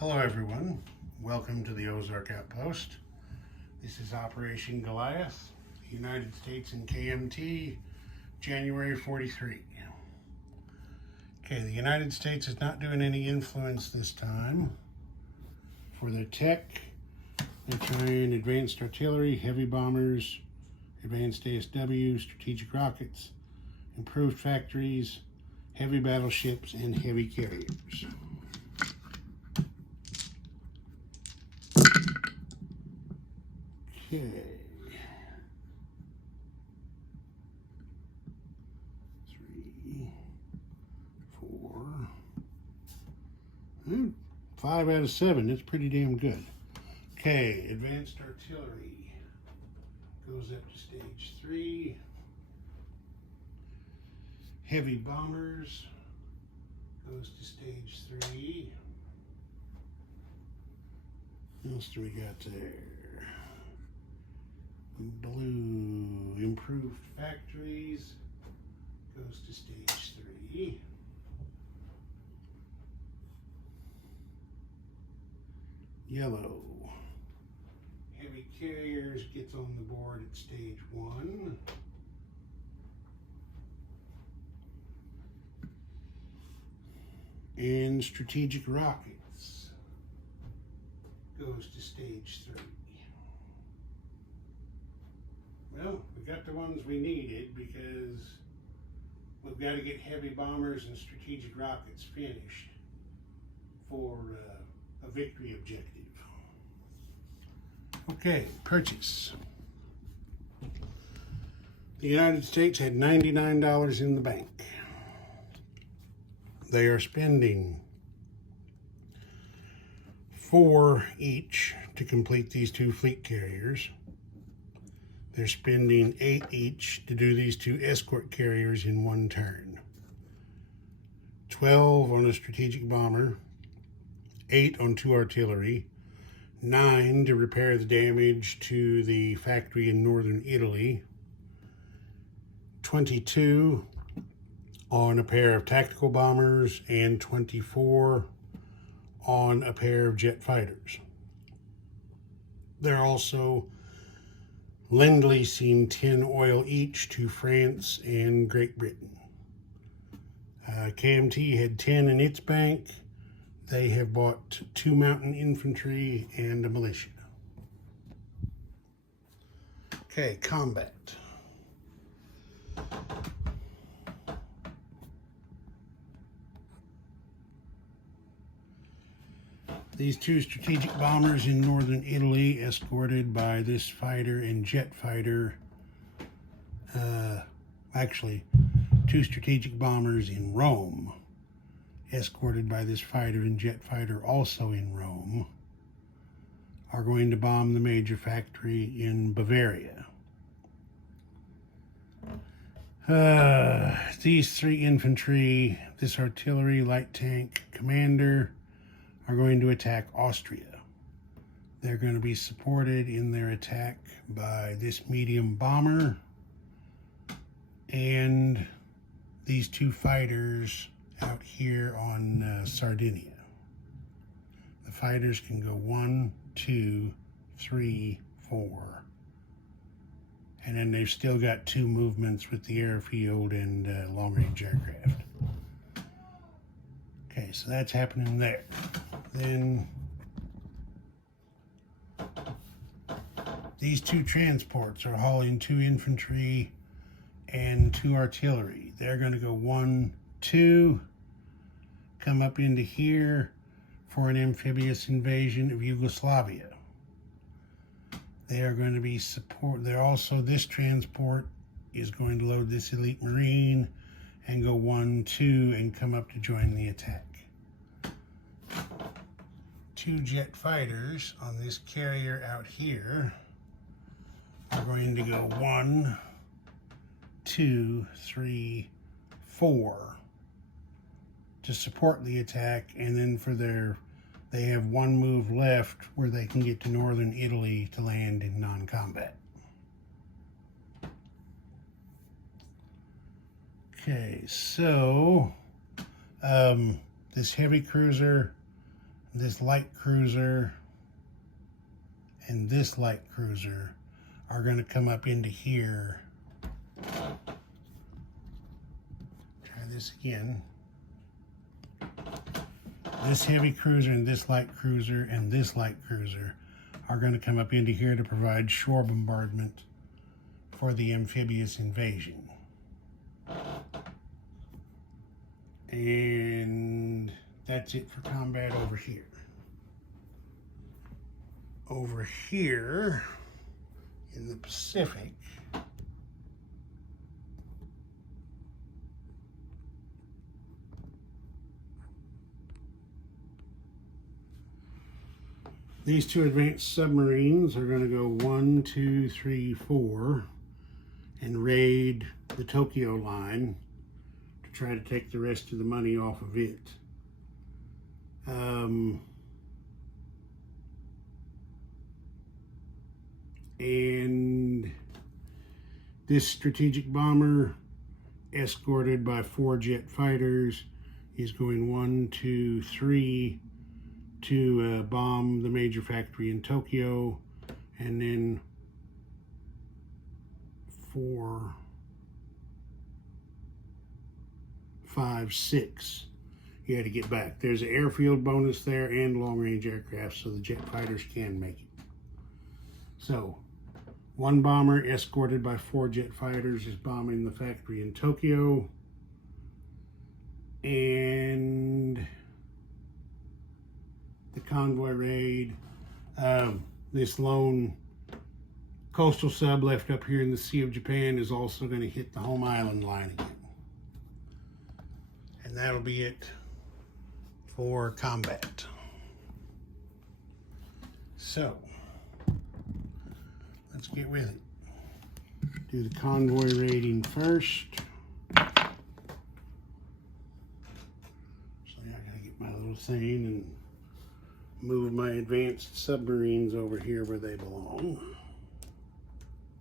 Hello everyone, welcome to the Ozark Outpost. This is Operation Goliath, United States and KMT, January 43. Okay, the United States is not doing any influence this time. For their tech, they're trying advanced artillery, heavy bombers, advanced ASW, strategic rockets, improved factories, heavy battleships, and heavy carriers. Okay. 3, 4, 5 out of 7. That's pretty damn good. Okay, advanced artillery goes up to stage 3. Heavy bombers goes to stage 3. What else do we got there? Blue, improved factories goes to stage 3. Yellow, heavy carriers gets on the board at stage 1. And strategic rockets goes to stage 3. Well, we got the ones we needed because we've got to get heavy bombers and strategic rockets finished for a victory objective. Okay, purchase. The United States had $99 in the bank. They are spending $4 each to complete these 2 fleet carriers. They're spending $8 each to do these 2 escort carriers in 1 turn. 12 on a strategic bomber, 8 on 2 artillery, 9 to repair the damage to the factory in northern Italy, 22 on a pair of tactical bombers, and 24 on a pair of jet fighters. They're also lend-leasing 10 oil each to France and Great Britain. KMT had 10 in its bank. They have bought 2 mountain infantry and a militia. Okay, combat. These 2 strategic bombers in northern Italy, escorted by this fighter and jet fighter. Actually, 2 strategic bombers in Rome, escorted by this fighter and jet fighter also in Rome, are going to bomb the major factory in Bavaria. These 3 infantry, this artillery, light tank commander, are going to attack Austria. They're going to be supported in their attack by this medium bomber and these 2 fighters out here on Sardinia. The fighters can go 1, 2, 3, 4. And then they've still got 2 movements with the airfield and long-range aircraft. Okay, so that's happening there. Then these 2 transports are hauling 2 infantry and 2 artillery. They're going to go 1, 2, come up into here for an amphibious invasion of Yugoslavia. They are going to be this transport is going to load this elite marine and go 1, 2 and come up to join the attack. 2 jet fighters on this carrier out here are going to go 1, 2, 3, 4 to support the attack, and then they have 1 move left where they can get to northern Italy to land in non-combat. Okay, so this heavy cruiser this light cruiser and this light cruiser are going to come up into here. Try this again. This heavy cruiser and this light cruiser and this light cruiser are going to come up into here to provide shore bombardment for the amphibious invasion. And that's it for combat over here. Over here in the Pacific, these two advanced submarines are going to go 1, 2, 3, 4 and raid the Tokyo line to try to take the rest of the money off of it. And this strategic bomber, escorted by 4 jet fighters, is going 1, 2, 3 to bomb the major factory in Tokyo, and then 4, 5, 6. You had to get back. There's an airfield bonus there and long-range aircraft, so the jet fighters can make it. So, 1 bomber escorted by 4 jet fighters is bombing the factory in Tokyo. And the convoy raid, this lone coastal sub left up here in the Sea of Japan is also going to hit the home island line again. And that'll be it for combat. So, let's get with it. Do the convoy raiding first. So I gotta get my little thing and move my advanced submarines over here where they belong,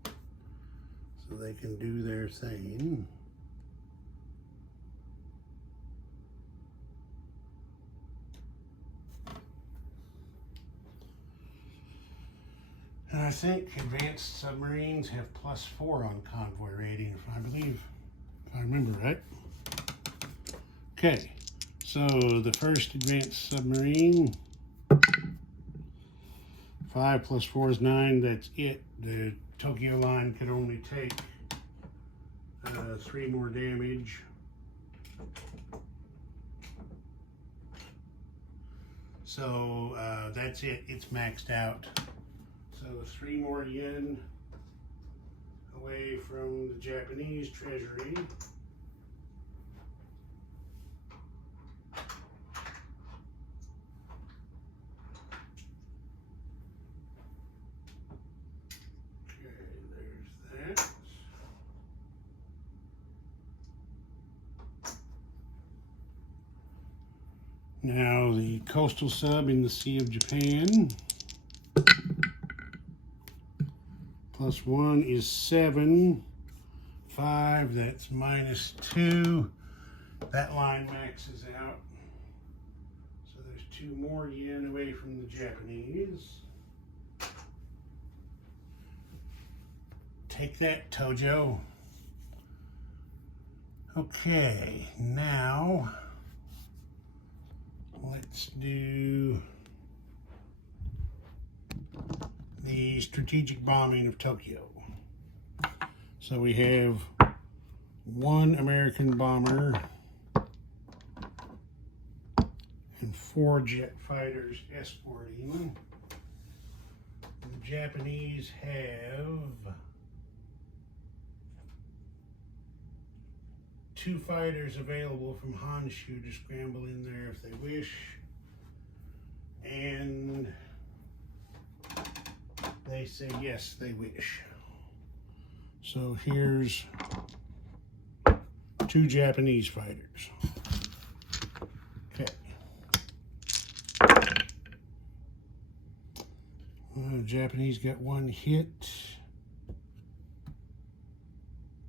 so they can do their thing. And I think advanced submarines have +4 on convoy rating, if I remember right. Okay, so the first advanced submarine, 5 + 4 is 9, that's it. The Tokyo line could only take 3 more damage. So that's it, it's maxed out. So 3 more yen away from the Japanese treasury. Okay, there's that. Now the coastal sub in the Sea of Japan. +1 is 7. 5, that's -2. That line maxes out. So there's 2 more yen away from the Japanese. Take that, Tojo. Okay, now let's do the strategic bombing of Tokyo. So we have 1 American bomber and 4 jet fighters escorting. The Japanese have 2 fighters available from Honshu to scramble in there if they wish. And they say yes, they wish. So here's 2 Japanese fighters. Okay. Japanese got 1 hit.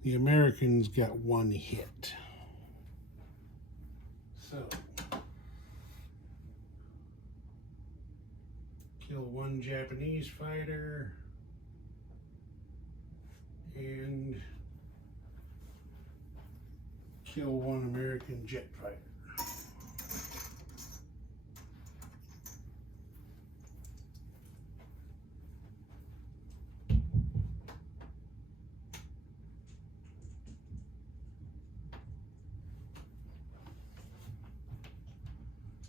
The Americans got 1 hit. So Kill one Japanese fighter. And kill one American jet fighter.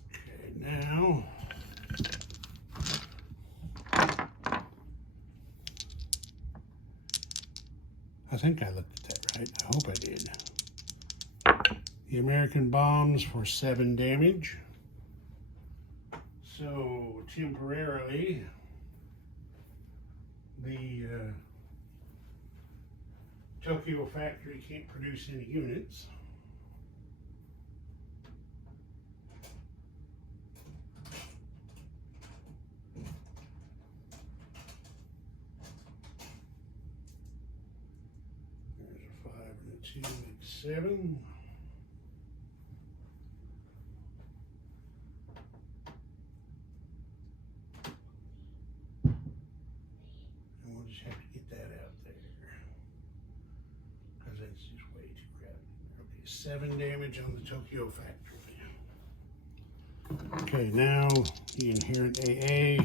Okay, now I think I looked at that right. I hope I did. The American bombs for 7 damage. So temporarily, the Tokyo factory can't produce any units. There's a 5 and a 2 makes 7. Have to get that out there because that's just way too crowded. Okay, 7 damage on the Tokyo factory. Okay, now the inherent AA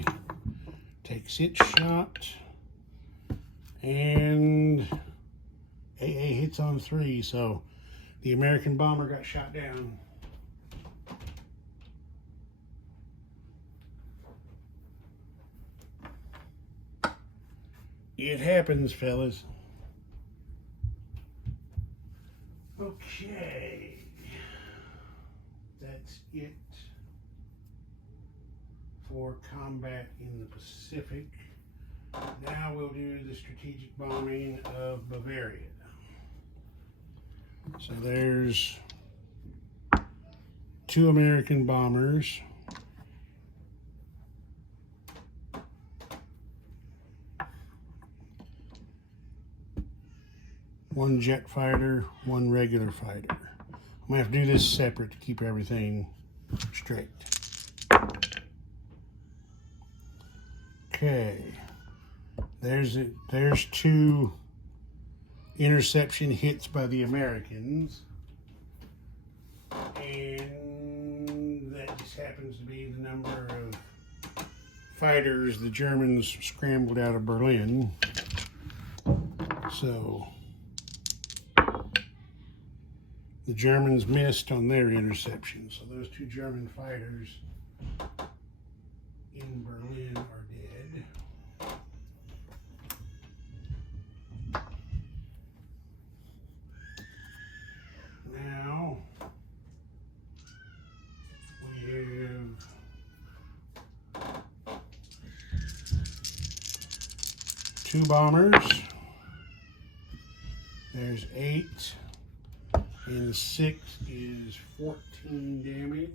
takes its shot, and AA hits on 3, so the American bomber got shot down. It happens, fellas. Okay. That's it for combat in the Pacific. Now we'll do the strategic bombing of Bavaria. So there's 2 American bombers. One jet fighter, 1 regular fighter. I'm gonna have to do this separate to keep everything straight. Okay, there's 2 interception hits by the Americans, and that just happens to be the number of fighters the Germans scrambled out of Berlin. So the Germans missed on their interception. So those 2 German fighters in Berlin are dead. Now we have 2 bombers. There's 8. And 6 is 14 damage.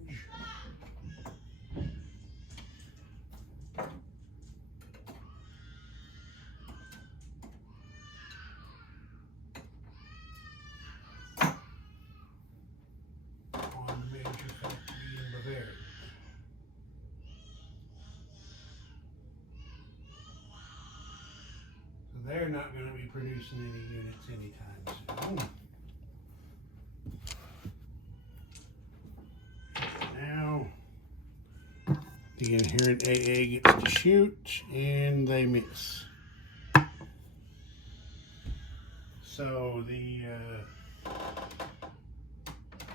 On the major factory in Bavaria. So they're not going to be producing any units anytime soon. Now, the inherent AA gets to shoot, and they miss. So the,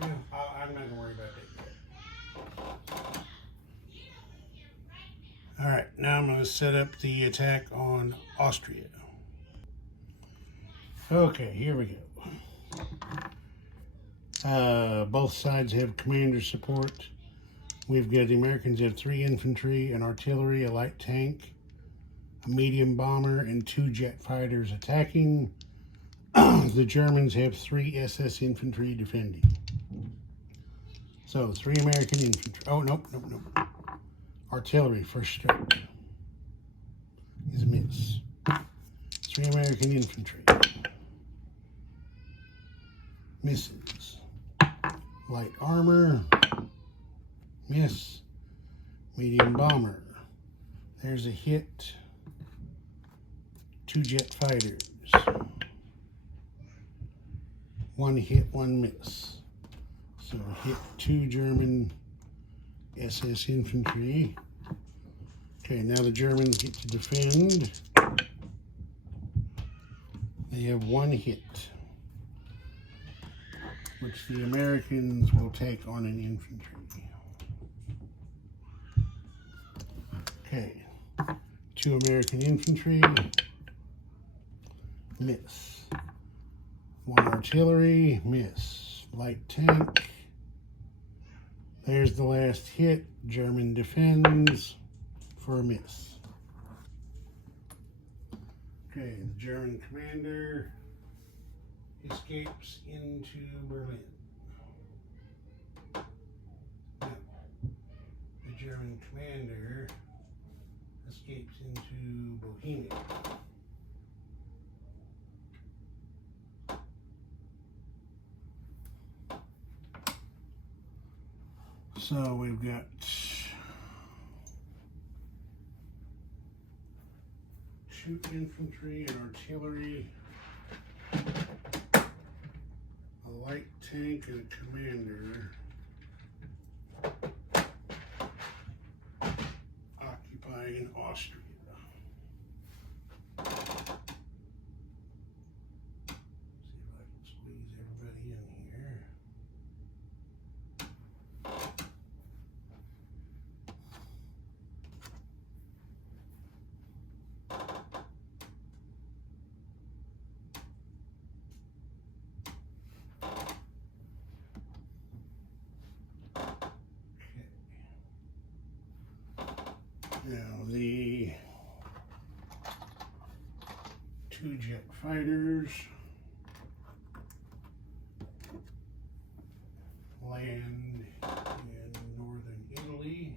I'm not going to worry about that yet. All right, now I'm going to set up the attack on Austria. Okay, here we go. Both sides have commander support. We've got the Americans have 3 infantry, an artillery, a light tank, a medium bomber, and 2 jet fighters attacking. The Germans have 3 SS infantry defending. So 3 American infantry. Oh, nope. Artillery, first strike is a miss. 3 American infantry. Misses. Light armor. Miss. Medium bomber. There's a hit. 2 jet fighters. 1 hit, 1 miss. So hit 2 German SS infantry. Okay, now the Germans get to defend. They have 1 hit, which the Americans will take on an infantry. Okay, 2 American infantry, miss. 1 artillery, miss. Light tank. There's the last hit. German defends for a miss. Okay, the German commander escapes into Berlin. Now, the German commander escapes into Bohemia. So we've got shoot infantry and artillery, a light tank and a commander occupying Austria. See if I can squeeze everybody in here. Now the 2 jet fighters land in northern Italy.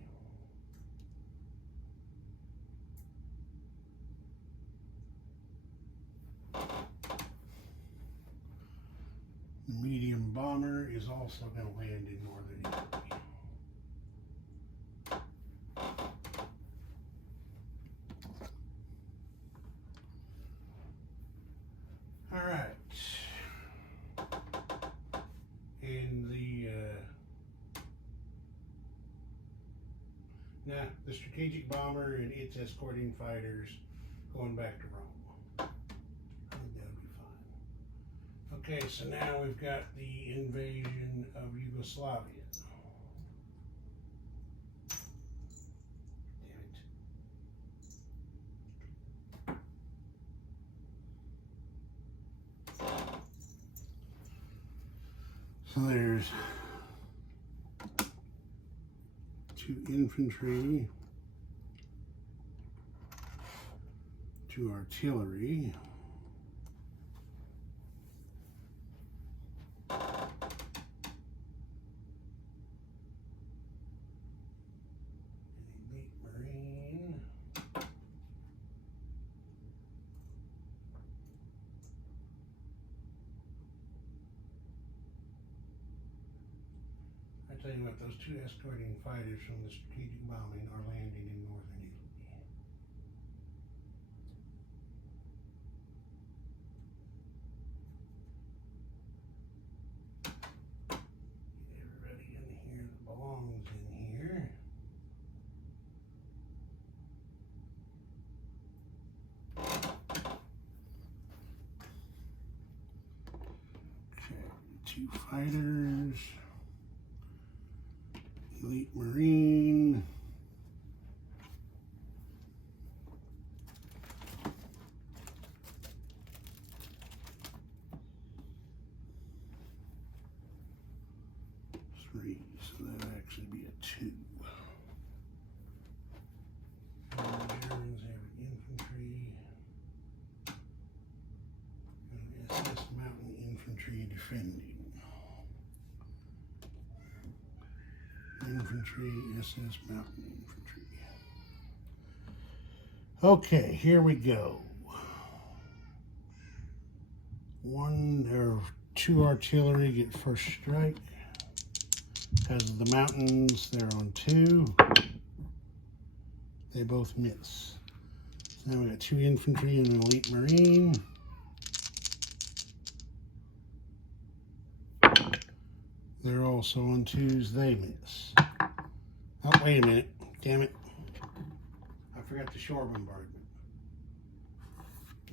The medium bomber is also going to land in northern Italy. All right, and the strategic bomber and its escorting fighters going back to Rome. I think that'll be fine. Okay, so now we've got the invasion of Yugoslavia. So there's 2 infantry, 2 artillery, an elite marine, I tell you what, those 2 escorting fighters from the strategic bombing are landing in northern Italy. Get everybody in here that belongs in here. Okay, 2 fighters. Elite Marine. Three, so that'll actually be a 2. And the Germans have an infantry. And SS Mountain Infantry defending. Infantry, SS Mountain Infantry. Okay, here we go. 1 or 2 artillery get first strike. Because of the mountains, they're on 2. They both miss. So now we got 2 infantry and an elite marine. They're also on 2s. They miss. Oh, wait a minute. Damn it. I forgot the shore bombardment.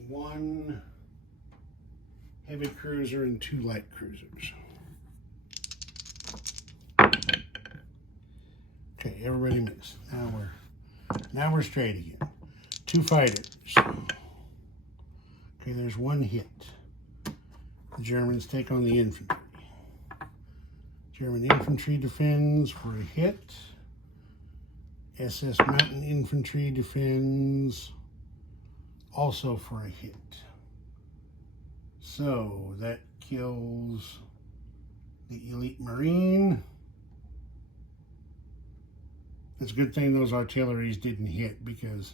1 heavy cruiser and 2 light cruisers. Okay, everybody missed. Now we're straight again. 2 fighters. Okay, there's 1 hit. The Germans take on the infantry. German infantry defends for a hit. SS Mountain Infantry defends also for a hit. So that kills the elite marine. It's a good thing those artilleries didn't hit because,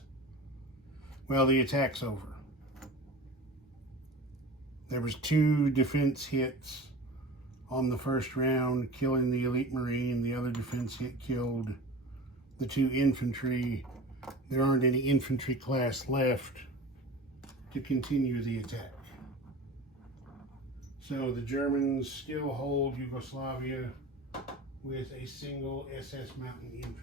well, the attack's over. There was 2 defense hits on the first round, killing the elite marine. The other defense hit killed the 2 infantry. There aren't any infantry class left to continue the attack. So the Germans still hold Yugoslavia with a single SS Mountain Infantry.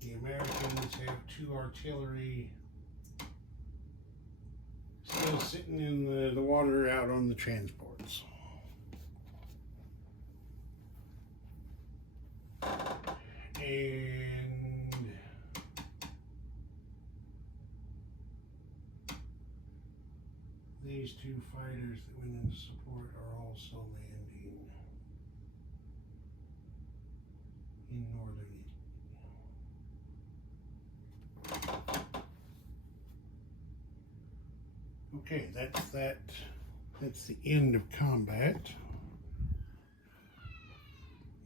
The Americans have 2 artillery still sitting in the water out on the transports. And these 2 fighters that went into support are also landing in northern Italy. Okay, that's the end of combat.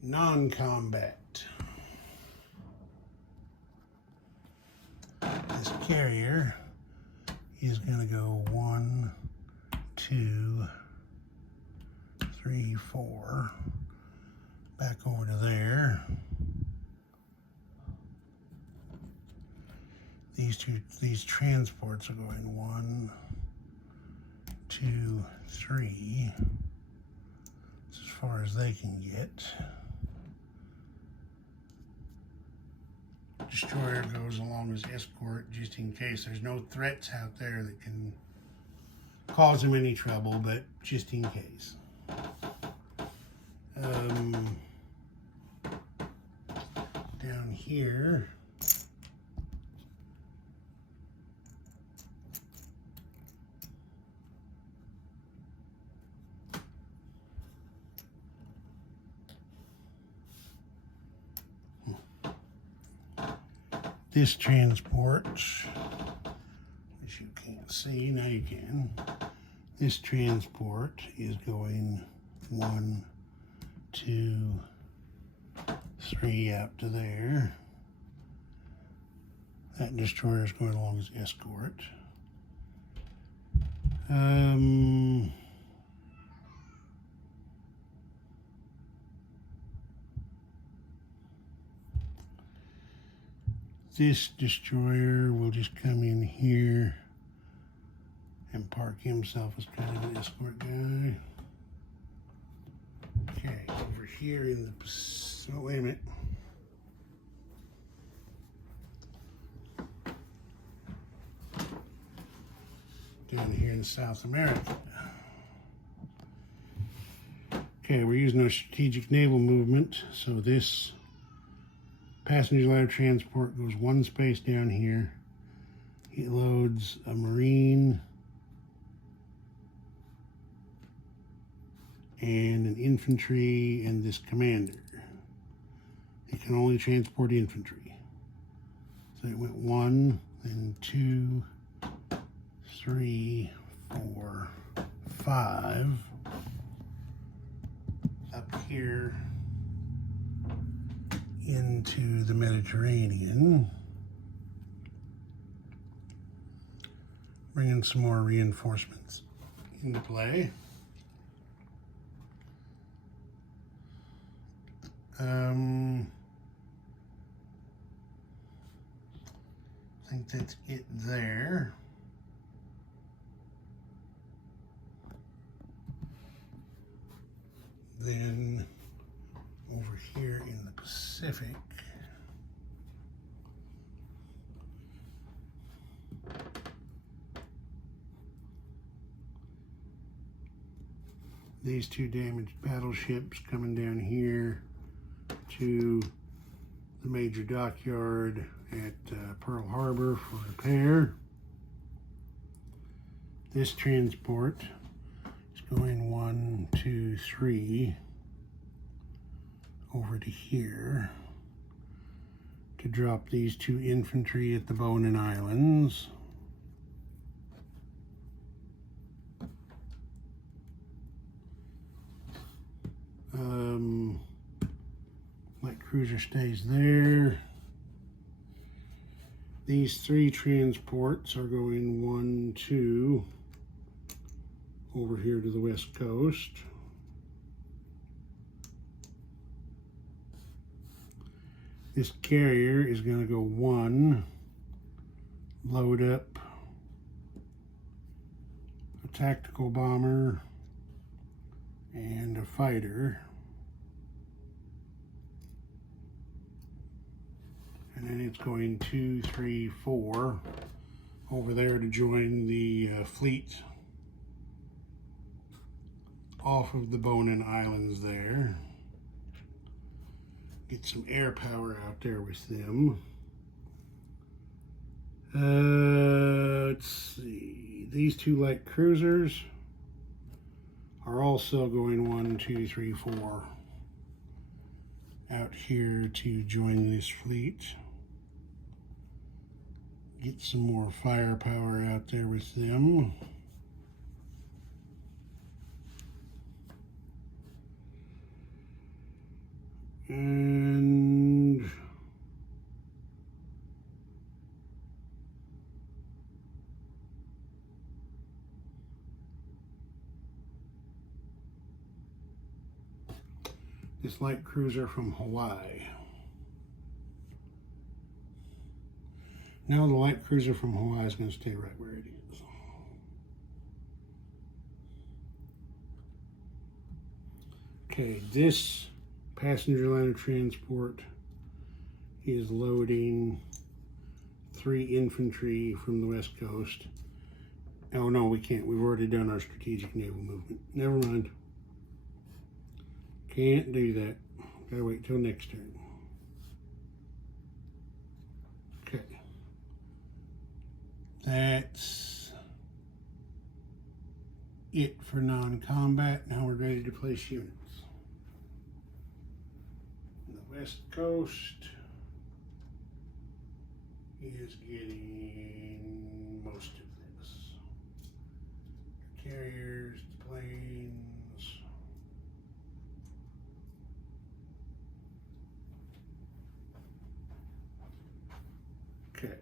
Non-combat. This carrier is going to go 1, 2, 3, 4, back over to there. These transports are going 1, 2, 3, as far as they can get. Destroyer goes along as escort just in case. There's no threats out there that can cause them any trouble, but just in case. Down here, this transport, which you can't see, now you can. This transport is going 1, 2, 3 out to there. That destroyer is going along as escort. This destroyer will just come in here and park himself as kind of an escort guy. Okay, over here in the... Oh, wait a minute. Down here in South America. Okay, we're using our strategic naval movement, so this passenger ladder transport goes 1 space down here. It loads a marine and an infantry and this commander. It can only transport infantry. So it went 1, then 2, 3, 4, 5. Up here into the Mediterranean, bringing some more reinforcements into play. think that's it there. Then over here in the Pacific, these two damaged battleships coming down here to the major dockyard at Pearl Harbor for repair. This transport is going 1, 2, 3 over to here to drop these two infantry at the Bonin Islands. Light cruiser stays there. These three transports are going 1, 2 over here to the west coast. This carrier is going to go 1, load up a tactical bomber and a fighter. And then it's going 2, 3, 4 over there to join the fleet off of the Bonin Islands there. Get some air power out there with them. Let's see. These two light cruisers are also going 1, 2, 3, 4 out here to join this fleet. Get some more firepower out there with them. And this light cruiser from Hawaii. Now the light cruiser from Hawaii is going to stay right where it is. Okay, this passenger liner transport is loading 3 infantry from the west coast. Oh no, we can't. We've already done our strategic naval movement. Never mind. Can't do that. Gotta wait till next turn. Okay. That's it for non-combat. Now we're ready to place units. The west coast is getting most of this. Carriers, planes. Okay.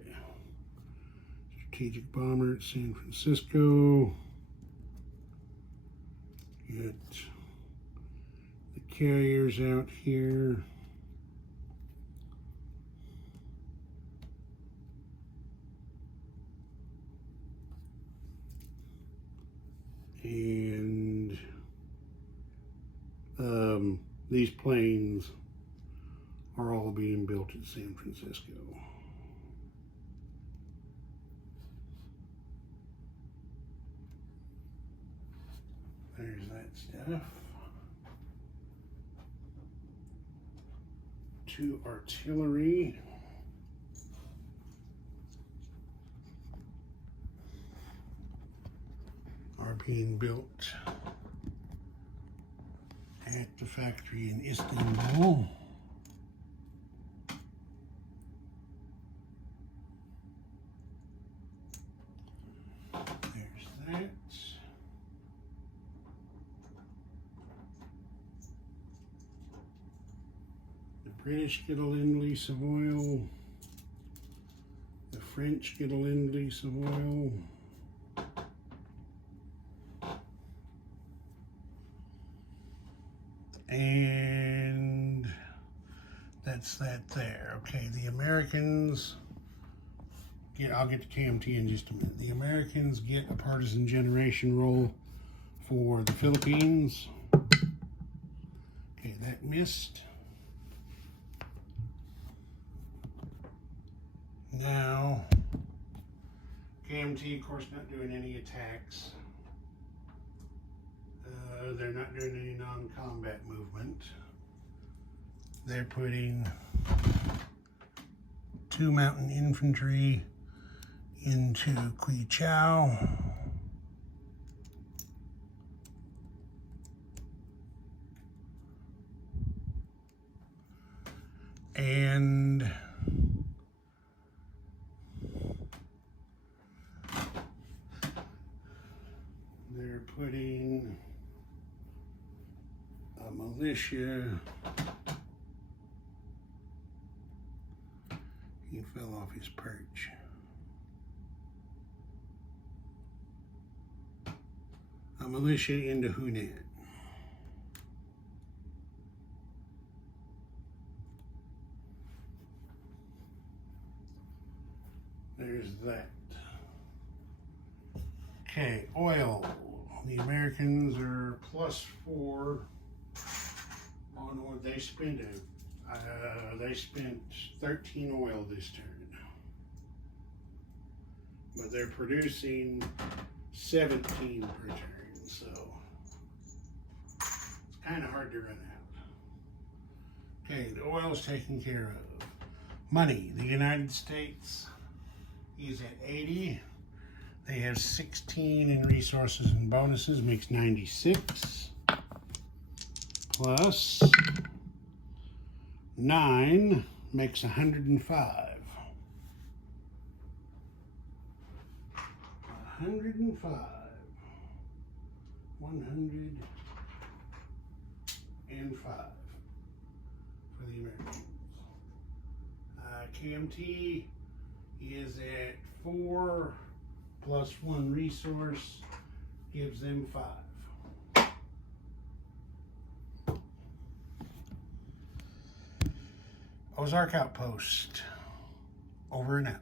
Strategic bomber at San Francisco. Get the carriers out here. And these planes are all being built at San Francisco. There's that stuff. 2 artillery. Are being built at the factory in Istanbul. There's that. The British get a lend-lease of oil. The French get a lend-lease of oil. And that's that there. Okay, the Americans I'll get to KMT in just a minute. The Americans get a partisan generation roll for the Philippines. Okay, that missed. Now, KMT, of course, not doing any attacks. They're not doing any non-combat movement. They're putting 2 mountain infantry into Qui Chau. And they're putting a militia. He fell off his perch. A militia into Hunan. There's that. Okay, oil. The Americans are +4 on what they spent. They spent 13 oil this turn. But they're producing 17 per turn, so it's kind of hard to run out. Okay, the oil's taken care of. Money. The United States is at 80. They have 16 in resources and bonuses, makes 96. Plus 9 makes 105. 105. 105 for the Americans. KMT is at 4 plus 1 resource gives them 5. Ozark Outpost, over and out.